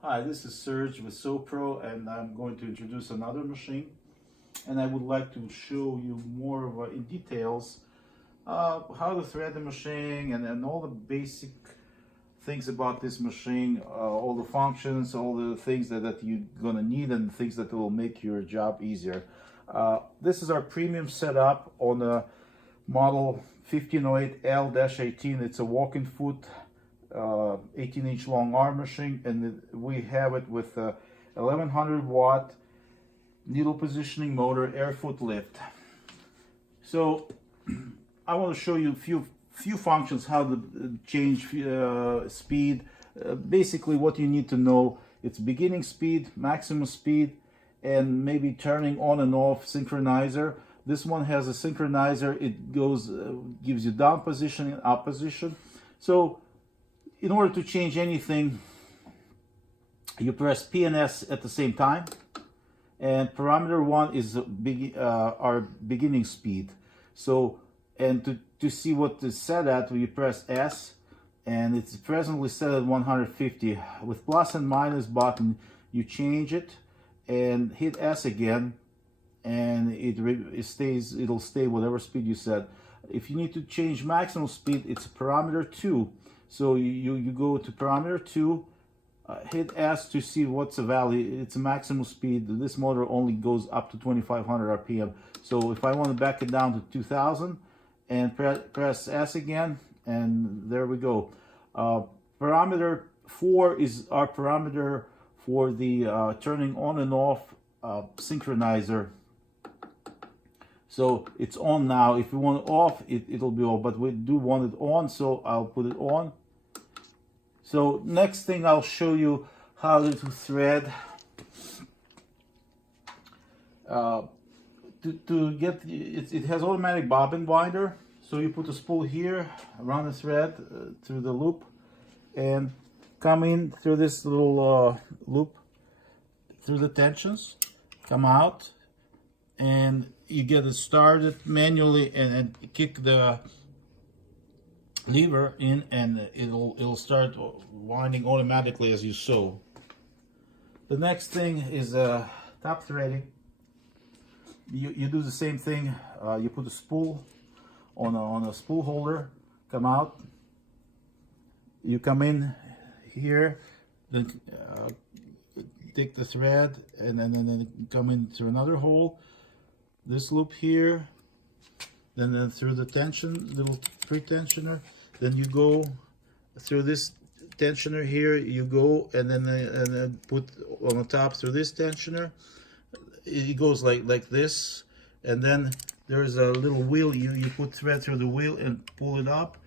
Hi, this is Serge with SEWPRO, and I'm going to introduce another machine. And I would like to show you more of in details how to thread the machine and all the basic things about this machine, all the functions, all the things that you're gonna need and things that will make your job easier. This is our premium setup on a model 1508L-18. It's a walk-in foot 18-inch long arm machine, and we have it with a 1100 watt needle positioning motor, air foot lift. So I want to show you a few functions, how to change speed. Basically what you need to know: it's beginning speed, maximum speed, and maybe turning on and off synchronizer. This one has a synchronizer. It goes gives you down position and up position. So in order to change anything, you press P and S at the same time, and parameter 1 is our beginning speed. So, and to see what is set at, you press S, and it's presently set at 150. With plus and minus button, you change it, and hit S again, and it'll stay whatever speed you set. If you need to change maximum speed, it's parameter 2. So you go to parameter 2, hit S to see what's the value. It's a maximum speed. This motor only goes up to 2500 RPM. So if I want to back it down to 2000 and press S again, and there we go. Parameter 4 is our parameter for the turning on and off synchronizer. So it's on now. If you want it off, it'll be off, but we do want it on, so I'll put it on. So next thing, I'll show you how to thread. To get it has automatic bobbin winder. So you put a spool here around the thread through the loop, and come in through this little loop through the tensions, come out, and you get it started manually, and kick the lever in, and it'll start winding automatically as you sew. The next thing is top threading. You do the same thing. You put a spool on a spool holder, come out, you come in here, then take the thread, and then come in through another hole, this loop here, then through the little pre-tensioner, then you go through this tensioner here, you go, and then put on the top through this tensioner. It goes like this, and then there's a little wheel. You put thread through the wheel and pull it up,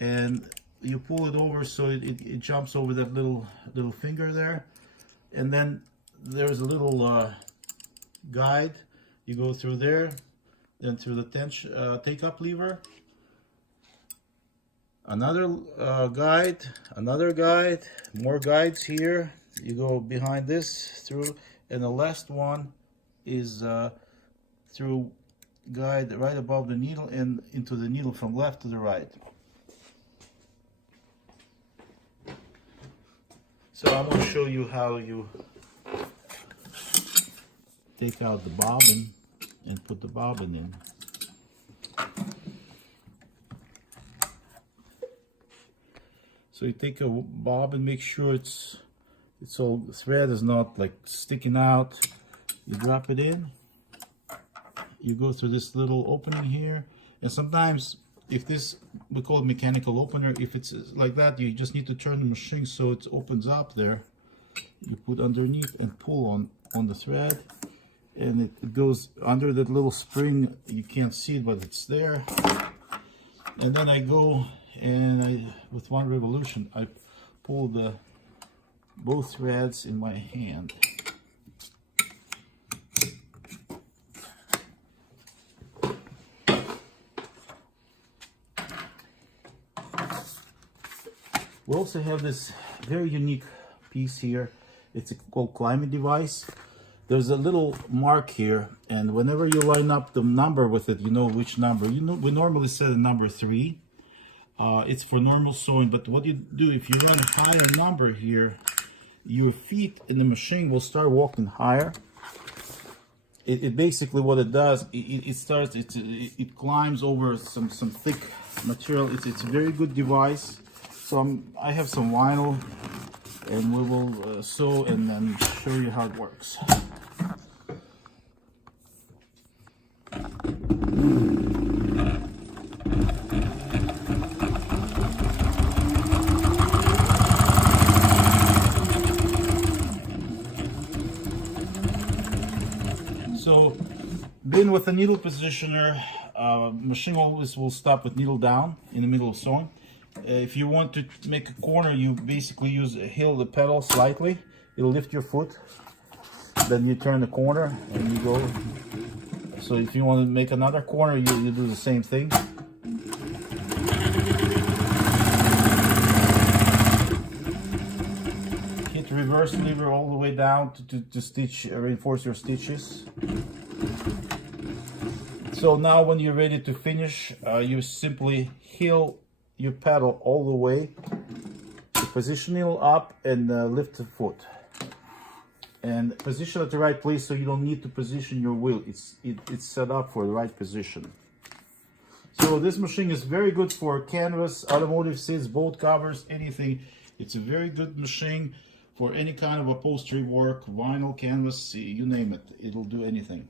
and you pull it over so it jumps over that little finger there, and then there's a little guide. You go through there, then through the take-up lever, another guide, another guide, more guides here. You go behind this through, and the last one is through guide right above the needle and into the needle from left to the right. So I'm going to show you how you take out the bobbin and put the bobbin in. So you take a bobbin, make sure it's all, the thread is not like sticking out. You drop it in, you go through this little opening here, and sometimes if this, we call it mechanical opener, if it's like that, you just need to turn the machine so it opens up there. You put underneath and pull on the thread, and it goes under that little spring. You can't see it, but it's there. And then I go, and with one revolution, I pull both threads in my hand. We also have this very unique piece here. It's called climate device. There's a little mark here, and whenever you line up the number with it, you know which number. We normally set a number 3. It's for normal sewing, but what you do, if you run a higher number here, your feet in the machine will start walking higher. It basically what it does, it climbs over some thick material. It's a very good device. So I have some vinyl, and we will sew and then show you how it works. So, being with a needle positioner, machine always will stop with needle down in the middle of sewing. If you want to make a corner, you basically heel the pedal slightly. It'll lift your foot. Then you turn the corner and you go. So if you want to make another corner, you do the same thing. Hit reverse lever all the way down to stitch, reinforce your stitches. So now when you're ready to finish, you simply heel your pedal all the way, position it up and lift the foot. And position at the right place so you don't need to position your wheel. It's set up for the right position. So this machine is very good for canvas, automotive seats, boat covers, anything. It's a very good machine for any kind of upholstery work, vinyl, canvas, you name it. It'll do anything.